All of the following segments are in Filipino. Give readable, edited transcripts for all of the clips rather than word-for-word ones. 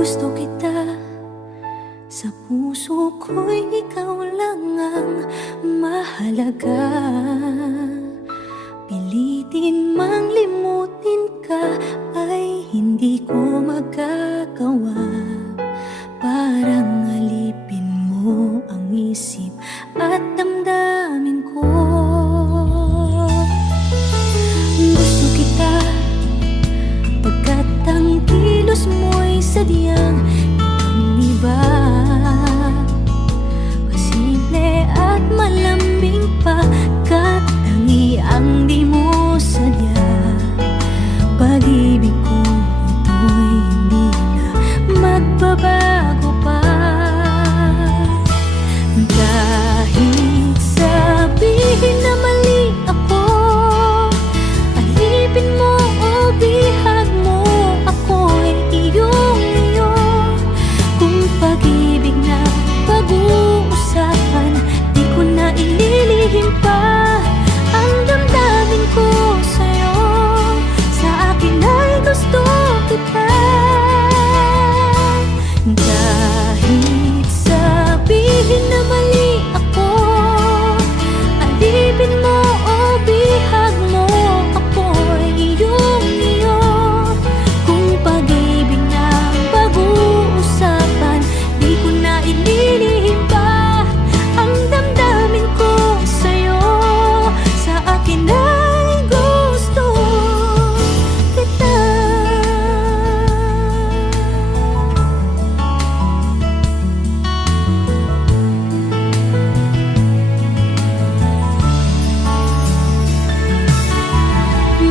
Gusto kita, sa puso ko'y ikaw lang ang mahalaga. Pilitin mang limutin ka ay hindi ko magagawa. Parang alipin mo ang isip at damdamin ko. Gusto kita pagkat ang kilos mo'y sadyang ibang-iba. Masimple at malambing pa, kat tangi ang di mo sadya. Pag-ibig ko ito'y hindi na magbabago pa. Kahit sabihin na mali ako, alipin mo o bihag mo, ako'y iyong-iyo. Kung pag-ibig na pag-uusapan, di ko na ililihim pa ang damdamin ko sa'yo. Sa akin ay gusto kita. Kahit sabihin na mali ako, alipin mo o bihag mo, ako'y iyong-iyo. Kung pag-ibig na pag-uusapan, di ko na ililihim pa ang damdamin ko sa'yo. Sa akin ay gusto kita.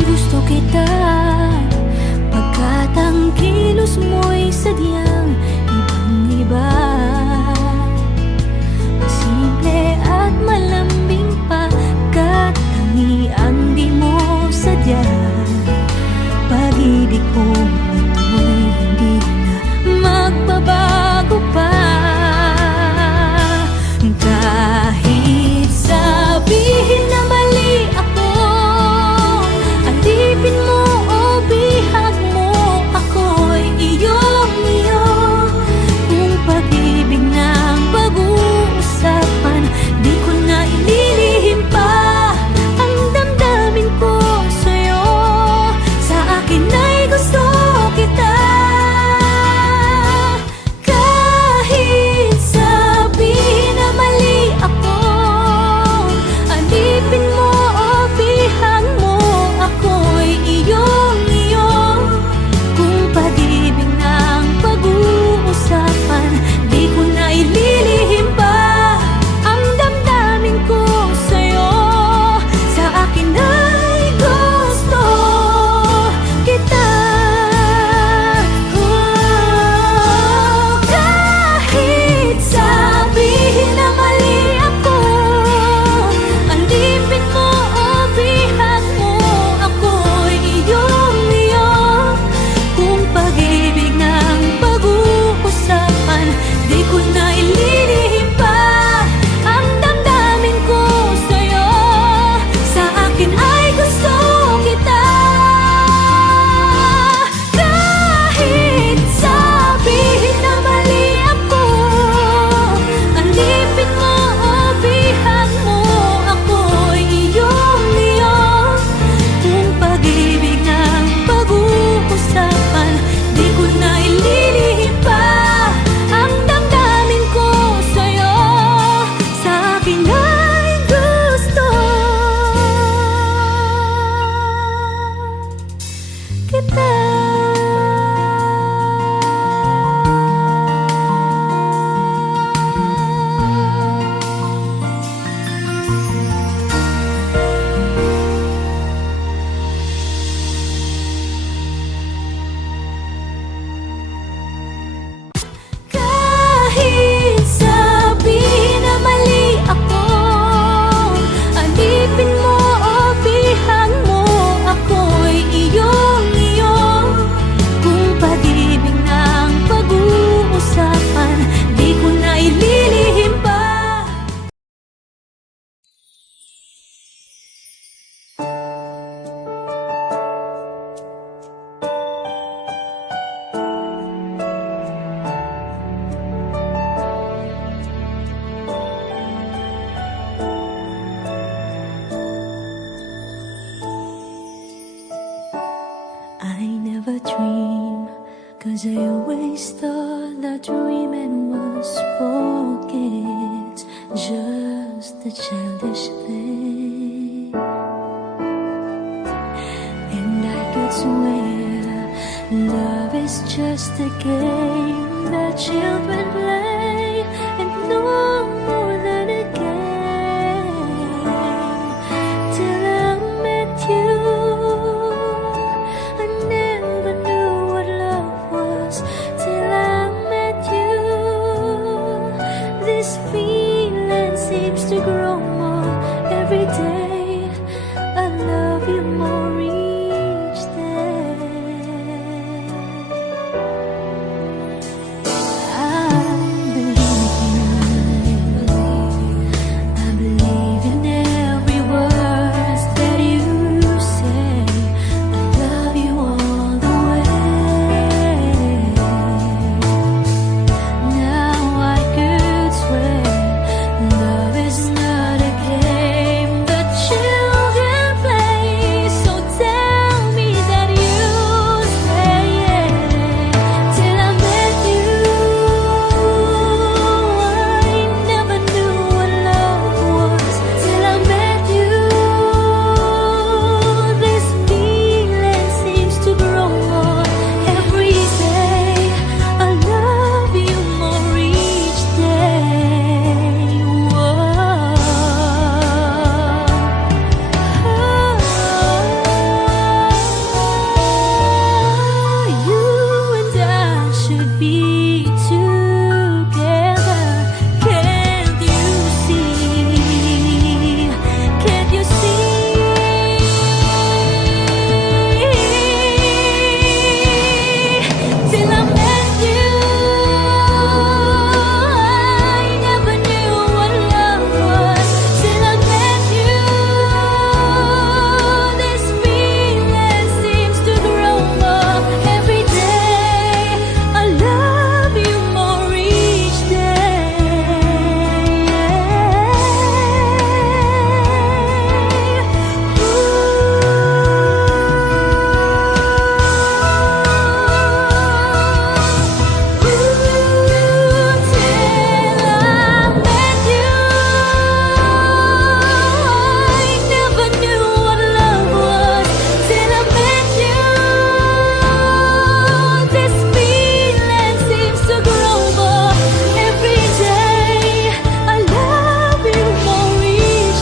Gusto kita pagkat ang kilos mo'y sadyang ibang-iba. Masimple at malambing pa, kat tangi ang di mo sadya. Pag-ibig ko ito'y hindi na magbabago pa. Kahit sabihin na mali ako, alipin mo o bihag mo, ako'y iyong-iyo. Kung pag-ibig na pag-uusapan, di ko na ililihim pa ang damdamin ko sa'yo. Sa akin ay gusto kita. Kahit sabihin na mali ako, alipin mo o bihag mo, ako'y iyong-iyo. Kung pag-ibig na pag-uusapan, di ko na ililihim pa ang damdamin ko sa'yo. Sa akin ay gusto kita. Kahit sabihin na mali ako, alipin mo o bihag mo, ako'y iyong-iyo. Kung pag-ibig ng pag-uusapan, di ko na ililihim pa ang damdamin ko sa'yo. Sa akin ay gusto kita. Kahit sabihin na mali ako, alipin mo o bihag mo, ako'y iyong-iyo. Kung pag-ibig ng pag-uusapan, di ko na ililihim pa ang damdamin 'cause I always thought that dreaming was for kids, just a childish thing. And I could swear love is just a game that children play, and no more than a game. Till I met you, I never knew what love was. Till I met you, this feeling seems to grow more every day. I love you more each day. I believe in every word that you say. I love you all the way. Now I could swear love is not a game that children play. So tell me that you stay. Till I met you, I never knew what love was. Till I met you, this feeling seems to grow more every day. I love you more each day. You and I should be together. Can't you see? Can't you see? Till I met you, I never knew what love was. Till I met you, this feeling seems to grow more every day. I love you more each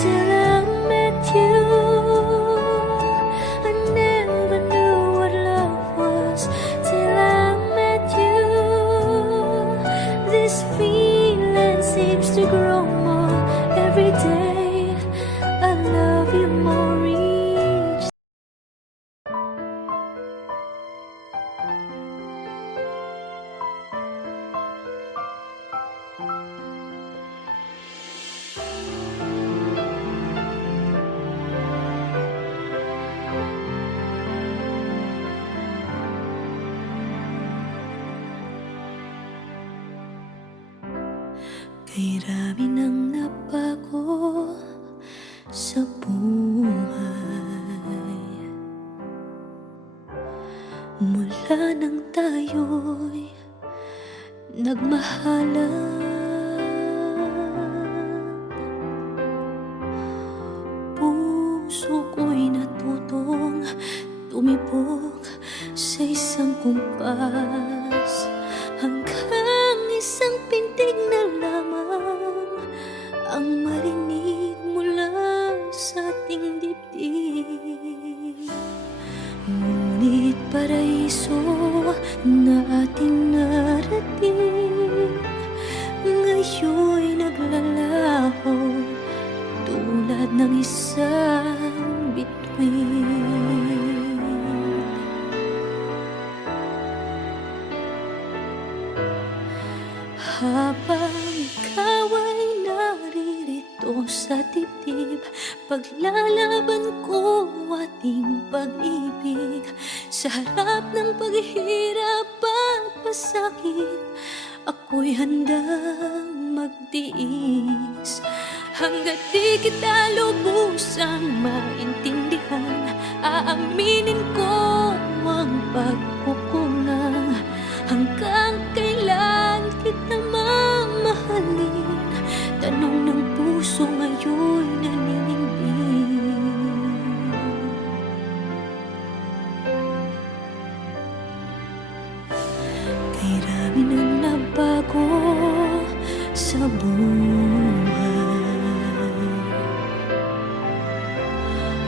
till I met you, I never knew what love was. Till I met you, this feeling seems to grow more every day. I love you more each. Kay rami nang nabago sa buhay, mula nang tayo'y nagmahalan. Puso ko'y natutong tumibok sa isang kumpas, hanggang isang pintig na lamang ang marinig mula sa ating dibdib. Ngunit paraiso na ating narating, ngayon'y naglalaho tulad ng isang bituin. Habang ikaw ay naririto sa dibdib, paglalaban ko ating pag-ibig. Sa harap ng paghihirap at pasakit, ako'y handang magtiis. Hanggat di kita lubusang maintindihan, aaminin ko ang pagkukulang. Hanggang kailan kita mamahalin? Tanong ng puso ngayon'y naninindig. Kay rami nang nabago sa buhay,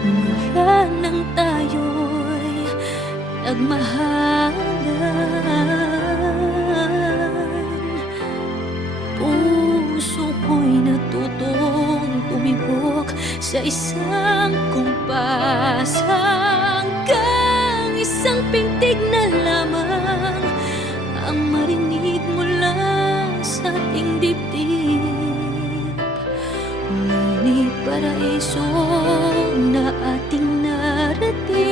mula nang tayo'y nagmahalan. Puso ko'y natutong tumibok sa isang kumpas, hanggang isang pintig na lamang ang marinig mula sa ating dibdib. Ngunit paraiso na ating narating,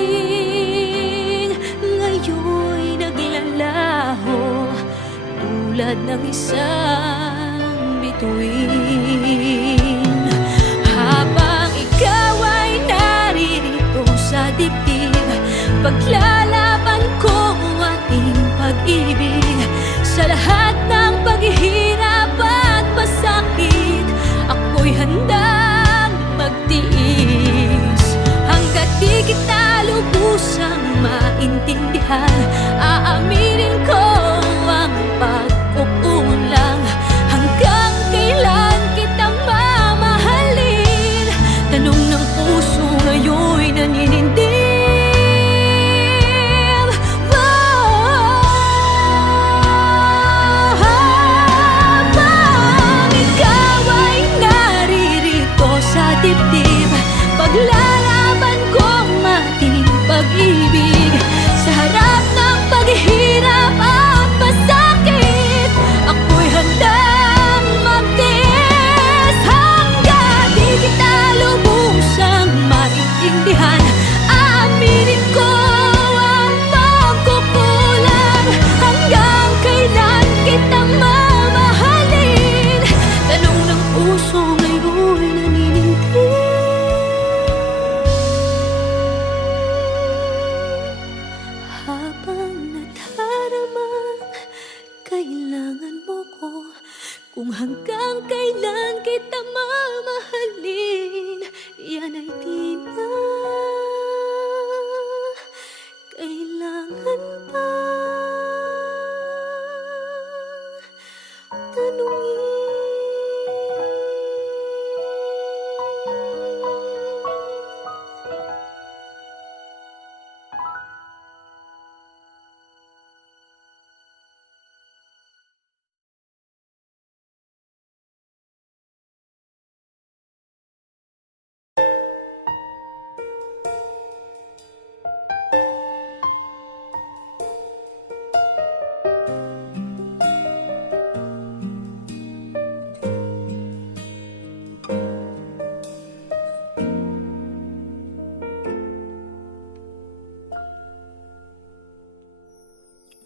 ngayon'y naglalaho tulad ng isang bituin. Habang ikaw ay naririto sa dibdib, paglalaban ko ating pag-ibig. Sa lahat ng paghihirap at pasakit, ako'y handang magtiis. Hanggat di kita lubusang maintindihan, aaminin ko ang pagkukulang. Hanggang kailan kita mamahalin? Tanong ng puso ngayon'y naninindig. Habang ikaw ay naririto sa dibdib, paglalaban kong ating pag-ibig. Sa harap ng paghihirap at pasakit, ako'y handang magtiis. Hanggang di kita lubusang maintindihan, aaminin ko ang pagkukulang. Hanggang kailan kita mamahalin? Tanong ng puso ngayon'y naninindig. Habang nadaramang kailangan mo ko, kung hanggang kailan kita mamahalin, yan ay di na kailangan pa tanungin.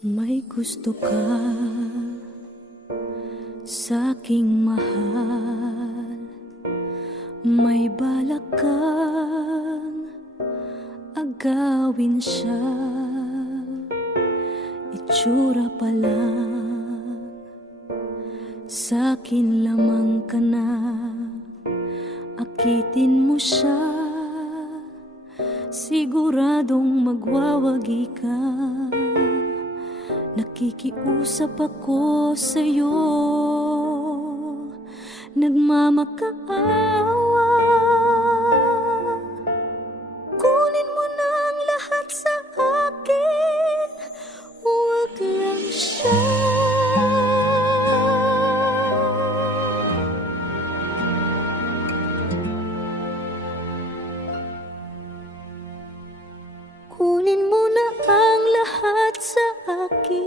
May gusto ka sa'king mahal, may balak kang agawin siya. Itsura pa lang, sa'kin lamang ka na, akitin mo siya. Siguradong magwawagi ka. Nakikiusap ako sa'yo, nagmamakaawa. Kunin mo na ang lahat sa akin, huwag lang siya. Kunin mo na ang lahat sa akin.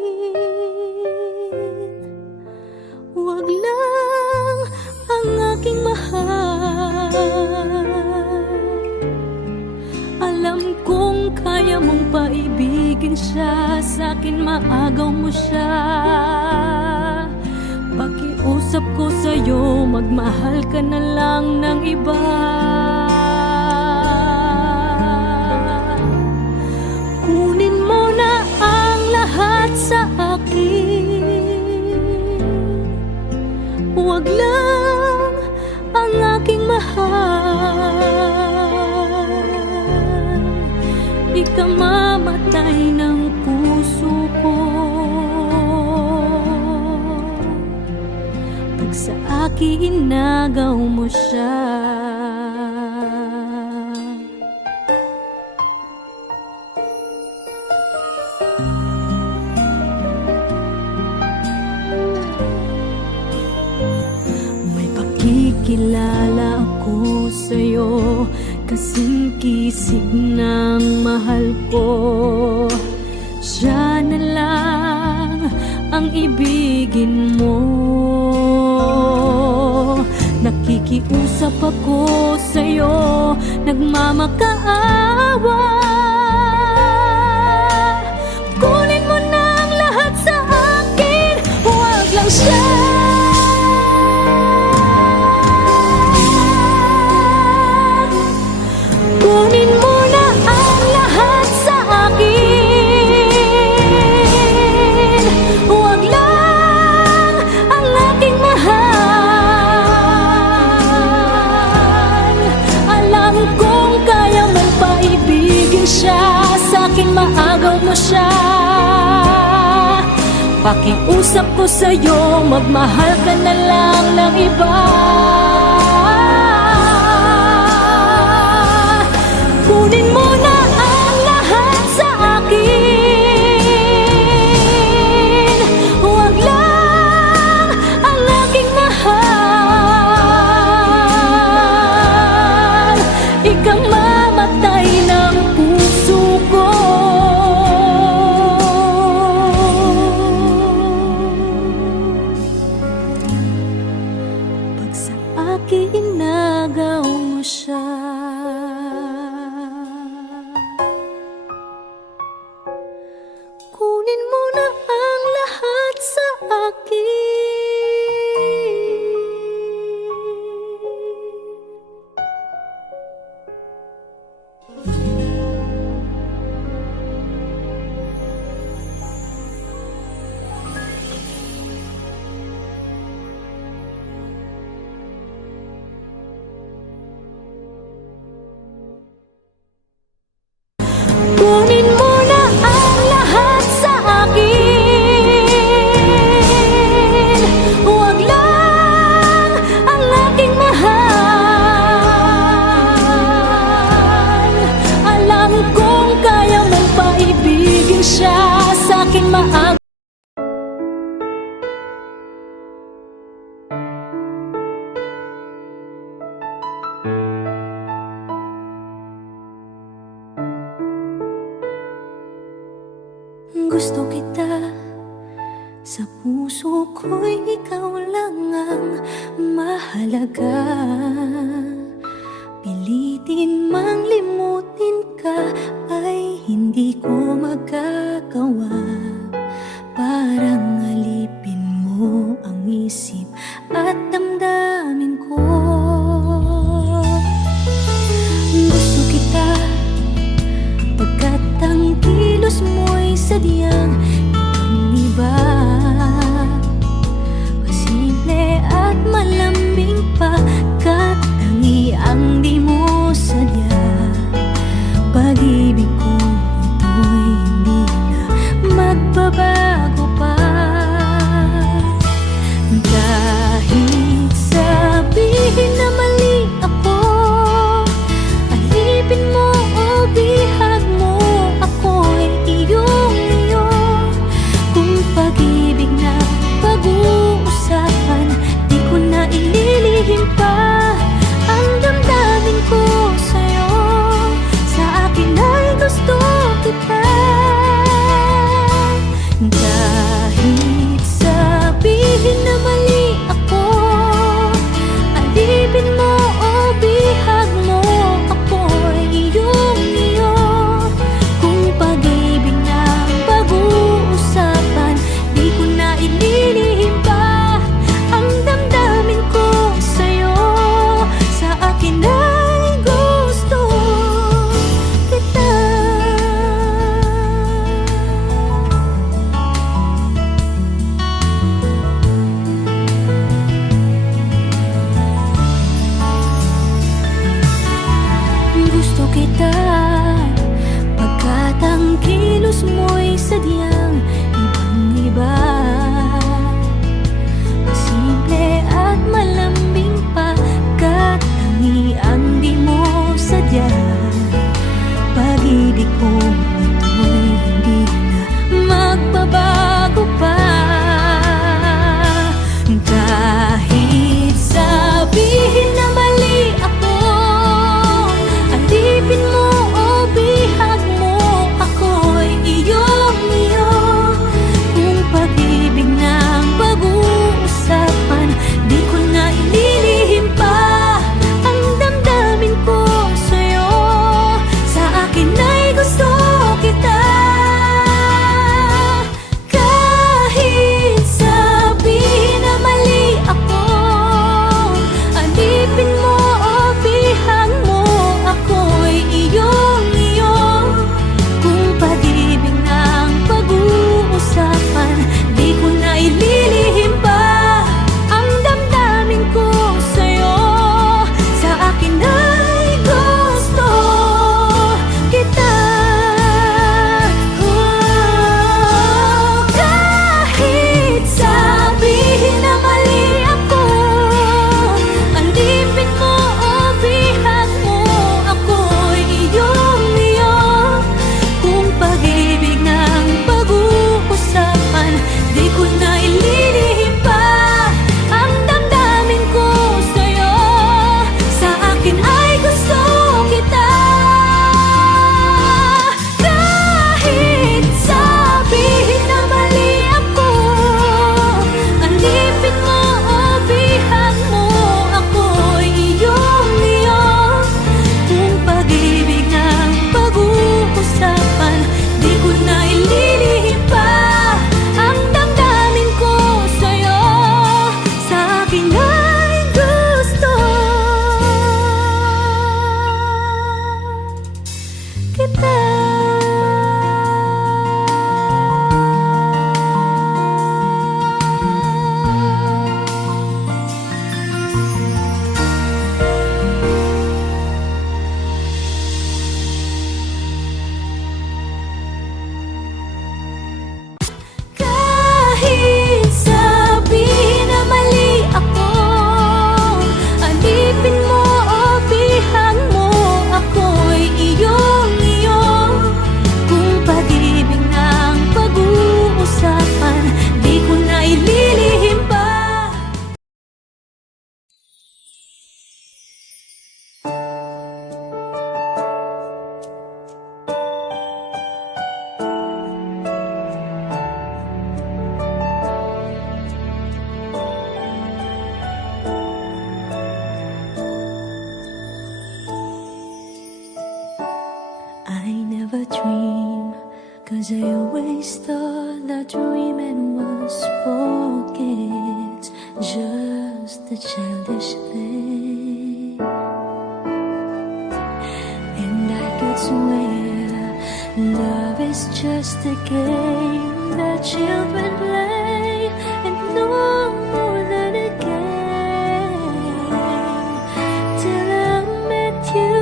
maibigin siya sa'kin, maagaw mo siya. Pakiusap ko sa'yo, magmahal ka na lang ng iba. Kunin mo na ang lahat sa akin, huwag lang ang aking mahal. Ikamamatay ng puso ko pag sa akin inagaw mo siya. May pakikilala ako sa'yo, kasing kisig ng mahal ko. Siya na lang ang ibigin mo. Nakikiusap ako sa'yo, nagmamakaawa. Kunin mo na ang lahat sa akin, huwag lang siya. Kunin mo na ang lahat sa akin, huwag lang ang aking mahal. Alam kong kaya mong paibigin siya sa'kin, maagaw mo siya. Pakiusap ko sa'yo, magmahal ka na lang ng iba. Kunin mo na ang lahat sa akin, huwag lang ang aking mahal. Ikamamatay ng puso ko pag sa akin inagaw mo siya. Kunin mo na ang lahat sa akin. Kunin mo na ang lahat sa akin, huwag lang ang aking mahal. Alam kong kaya mong paibigin siya sa'kin, maagaw. Gusto kita, sa puso ko'y ikaw lang ang mahalaga. Pilitin mang limutin ka ay hindi ko magagawa. Parang alipin mo ang isip at damdamin ko. Gusto kita pagkat ang kilos mo'y sadyang ibang-iba. Pasimple at malambing pa, kat tangi ang di mo sadya. 'Cause I always thought that dreaming was for kids, just a childish thing. And I could swear love is just a game that children play, and no more than a game. Till I met you,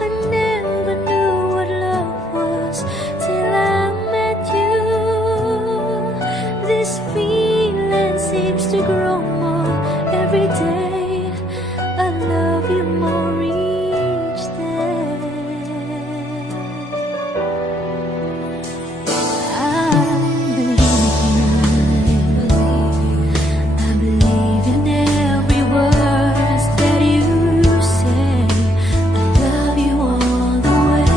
I never knew what love was. Till I met you, this feeling seems to grow more every day. I love you more each day. I believe in every word that you say. I love you all the way.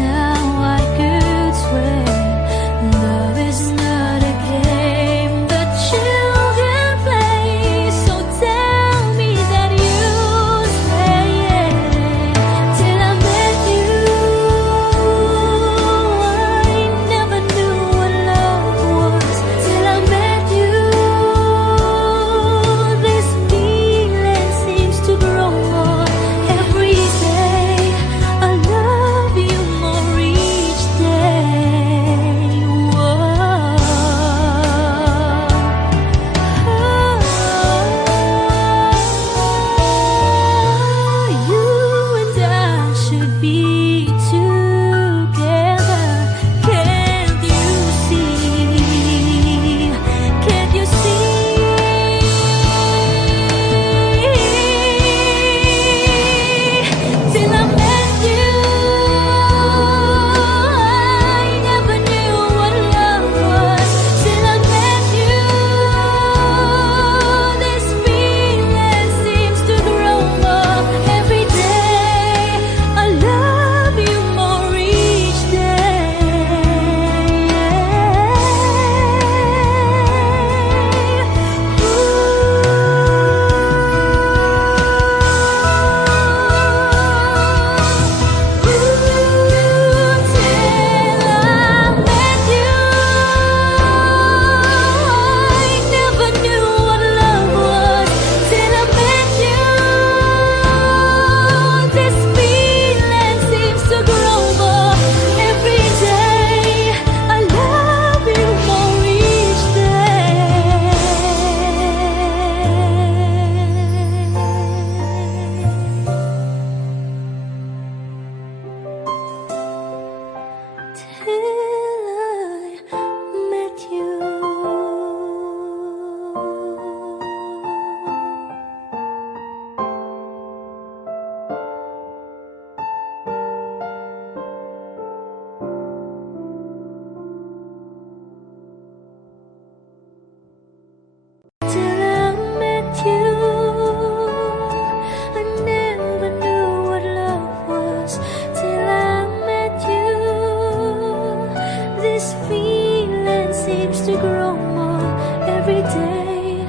Now I could swear love is not a game that children play. So tell me that you stay. Till I met you, I never knew what love was. Till I met you, this feeling seems to grow more every day. I love you more each day. You and I should be together. Can't you see? Can't you see? Till I met you, I never knew what love was. Till I met you, this feeling seems to grow more every day. I love you more each till I met you, I never knew what love was. Till I met you, this feeling seems to grow more every day.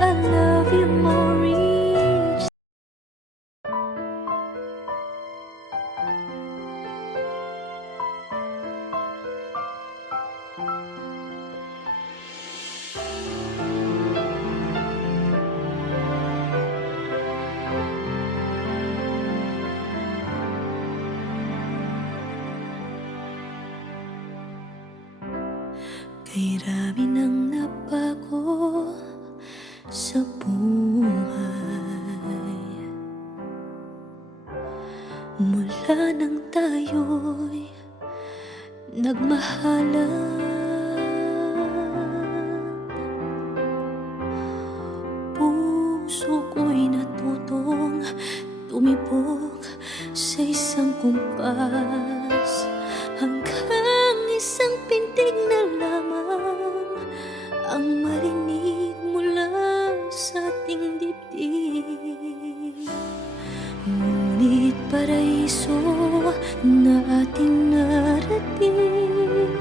I love you more each. Kay rami nang nabago sa buhay, mula nang tayo'y nagmahalan. Puso ko'y natutong tumibok sa isang kumpas, hanggang isang pintig na lamang ang marinig mula sa ating dibdib. Ngunit paraiso na ating narating,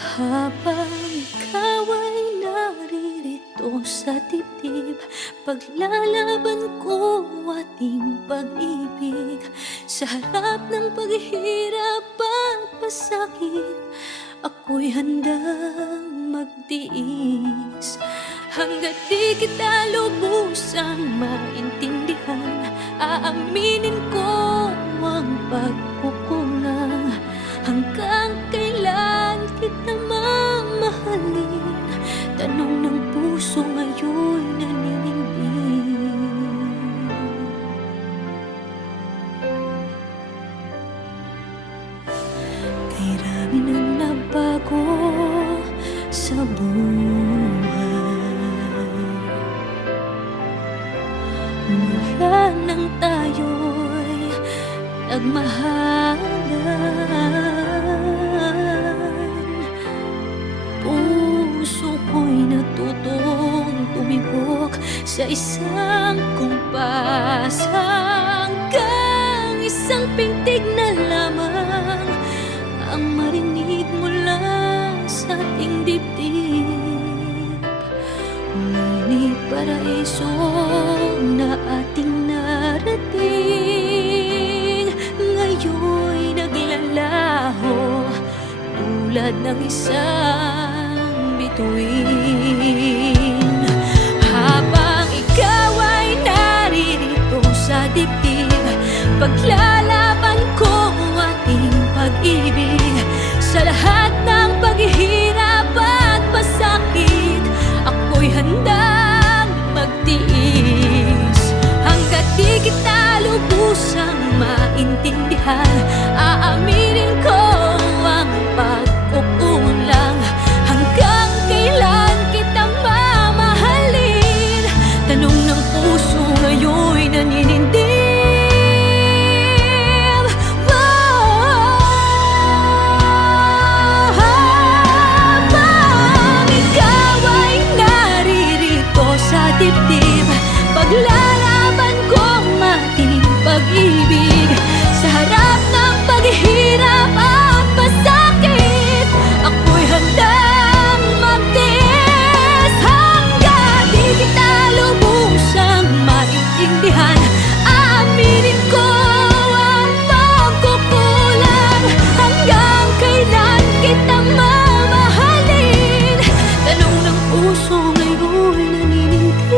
Habang ikaw ay naririto sa dibdib, paglalaban ko ating pag-ibig. Sa harap ng paghihirap at pasakit, ako'y handang magtiis. Hanggat di kita lubusang maintindihan, aaminin ko ang pagkukulang. Hanggang kailan kita mamahalin? Tanong ng puso ngayon'y naninindig. Kay rami nang nabago sa buhay, mula nang tayo'y nagmahalan. Puso ko'y natutong tumibok sa isang kumpas, hanggang isang pintig na lamang ang marinig mula sa ating dibdib. Ngunit paraiso na ating narating, ngayon'y naglalaho tulad ng isang bituin. Habang ikaw ay naririto sa dibdib, paglalaban ko ating pag-ibig. Sa lahat ng paghihirap at pasakit, ako'y handang magtiis. Hanggat di kita lubusang maintindihan, aaminin ko ang pagkukulang. Hanggang kailan kita mamahalin? Tanong ng puso ngayon'y naninindig. Habang ikaw ay naririto sa dibdib, paglalaban ko ang ating pag-ibig. Sa harap ng paghihirap at pasakit, ako'y handang magtiis. Hanggang di kita lubusang maintindihan, aaminin ko ang pagkukulang. Hanggang kailan kita mamahalin? Tanong ng puso ngayon'y naninindig.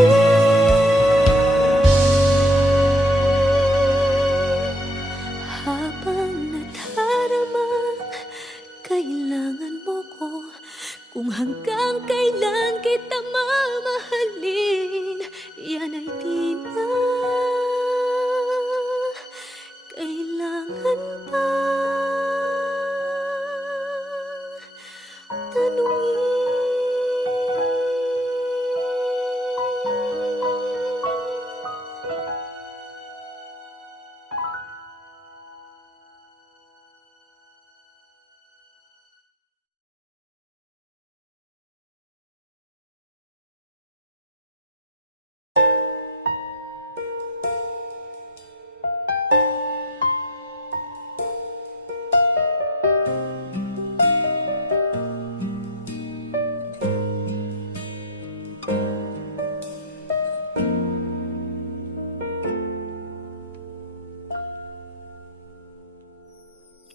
Habang nadaramang kailangan mo ko, kung hanggang kailan kita mamahalin, yan ay di na kailangan pa tanungin.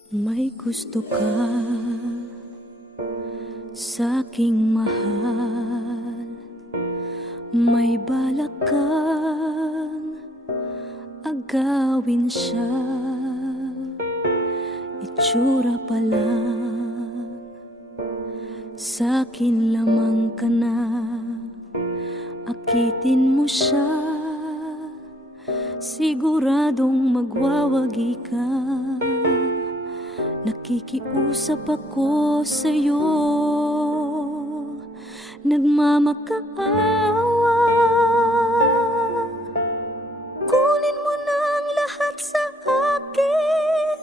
May gusto ka sa'king mahal, may balak kang agawin siya. Itsura pa lang, sa'kin lamang ka na, akitin mo siya. Siguradong magwawagi ka. Nakikiusap ako sa'yo, nagmamakaawa. Kunin mo na ang lahat sa akin,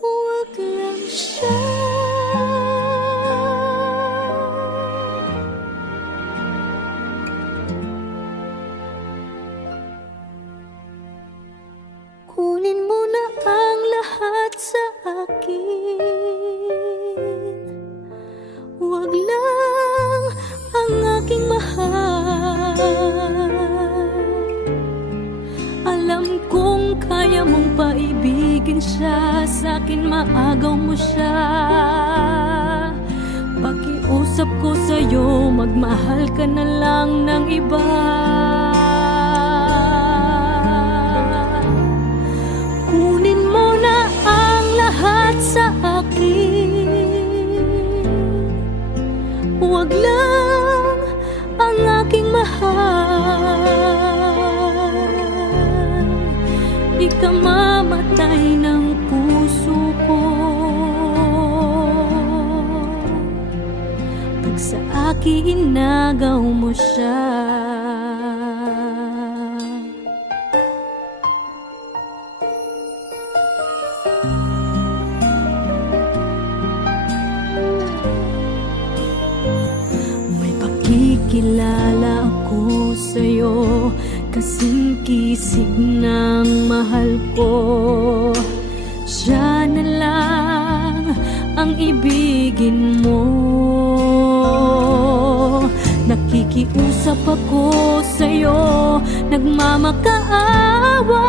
huwag lang siya. Kunin mo na ang lahat sa akin, aking mahal. Alam kong kaya mong paibigin siya, sa'kin maagaw mo siya. Pakiusap ko sa'yo, magmahal ka na lang ng iba. Kunin mo na ang lahat sa akin, huwag lang ang aking mahal. Ikamamatay ng puso ko pag sa akin inagaw mo siya. May pakikilala ako sa'yo, kasing kisig ng mahal ko. Siya na lang ang ibigin mo. Nakikiusap ako sa'yo, nagmamakaawa.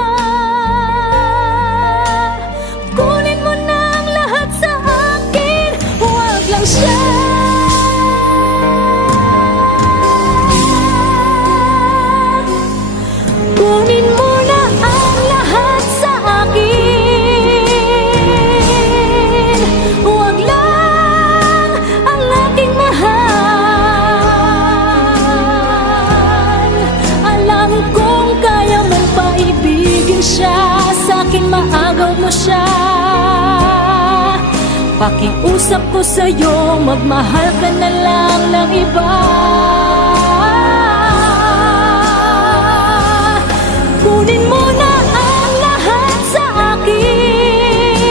Kunin mo na ang lahat sa akin, huwag lang siya. Kunin mo na ang lahat sa akin, huwag lang ang aking mahal. Alam kong kaya mong paibigin siya, sa'kin maagaw mo siya. Pakiusap ko sa'yo, magmahal ka na lang ng iba. Kunin mo na ang lahat sa akin,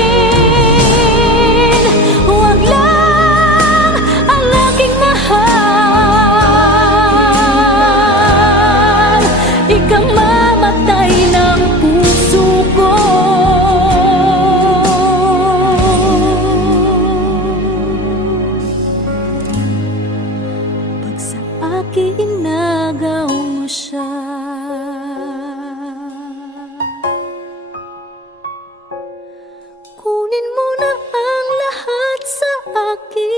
huwag lang ang aking mahal. Ikamamatay ng puso ko pag sa akin inagaw mo siya. Kunin mo na ang lahat sa akin.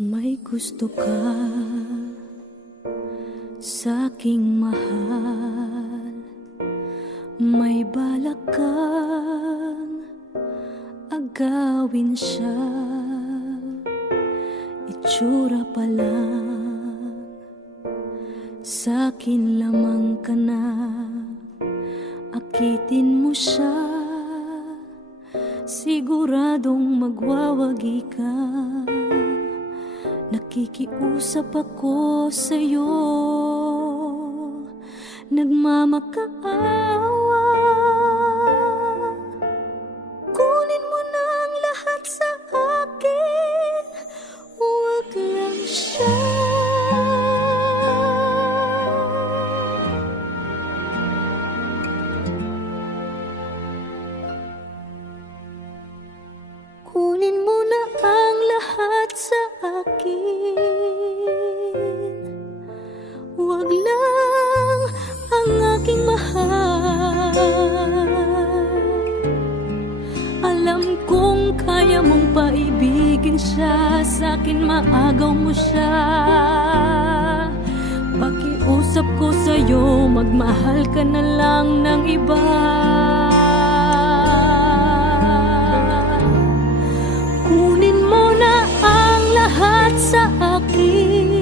May gusto ka sa'king mahal, may balak kang agawin siya. Itsura pa lang, sa'kin lamang ka na. Akitin mo siya, siguradong magwawagi ka. Nakikiusap ako sa'yo, nagmamakaawa. Kunin mo na ang lahat sa akin, huwag lang siya. Kunin mo na ang lahat sa akin, huwag lang ang aking mahal. Alam kong kaya mong paibigin siya, sa'kin maagaw mo siya. Pakiusap ko sa'yo, magmahal ka na lang ng iba. Kunin mo na ang lahat sa akin,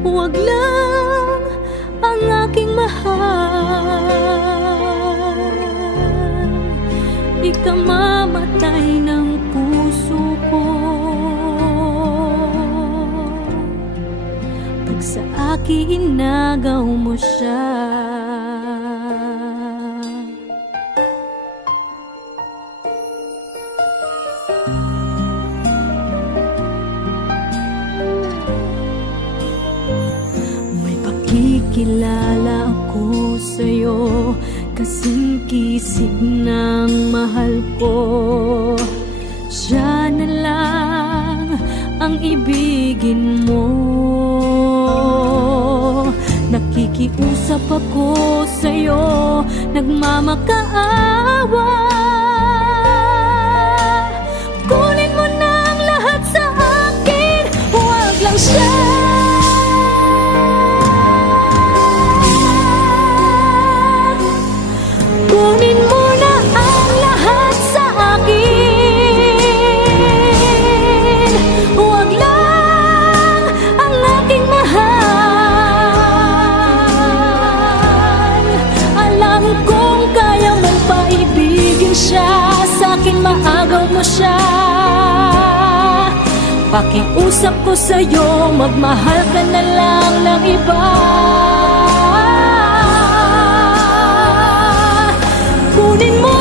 huwag lang ang aking mahal. Ikamamatay ng puso ko pag sa akin inagaw mo siya. Kikilala ako sa'yo, kasing kisig ng mahal ko. Siya na lang ang ibigin mo. Nakikiusap ako sa'yo, nagmamakaawa. Kunin mo na ang lahat sa akin, huwag lang siya. Kunin mo na ang lahat sa akin, huwag lang ang aking mahal. Alam kong kaya mong paibigin siya, sa'kin maagaw mo siya. Pakiusap ko sa'yo, magmahal ka na lang ng iba. Kunin mo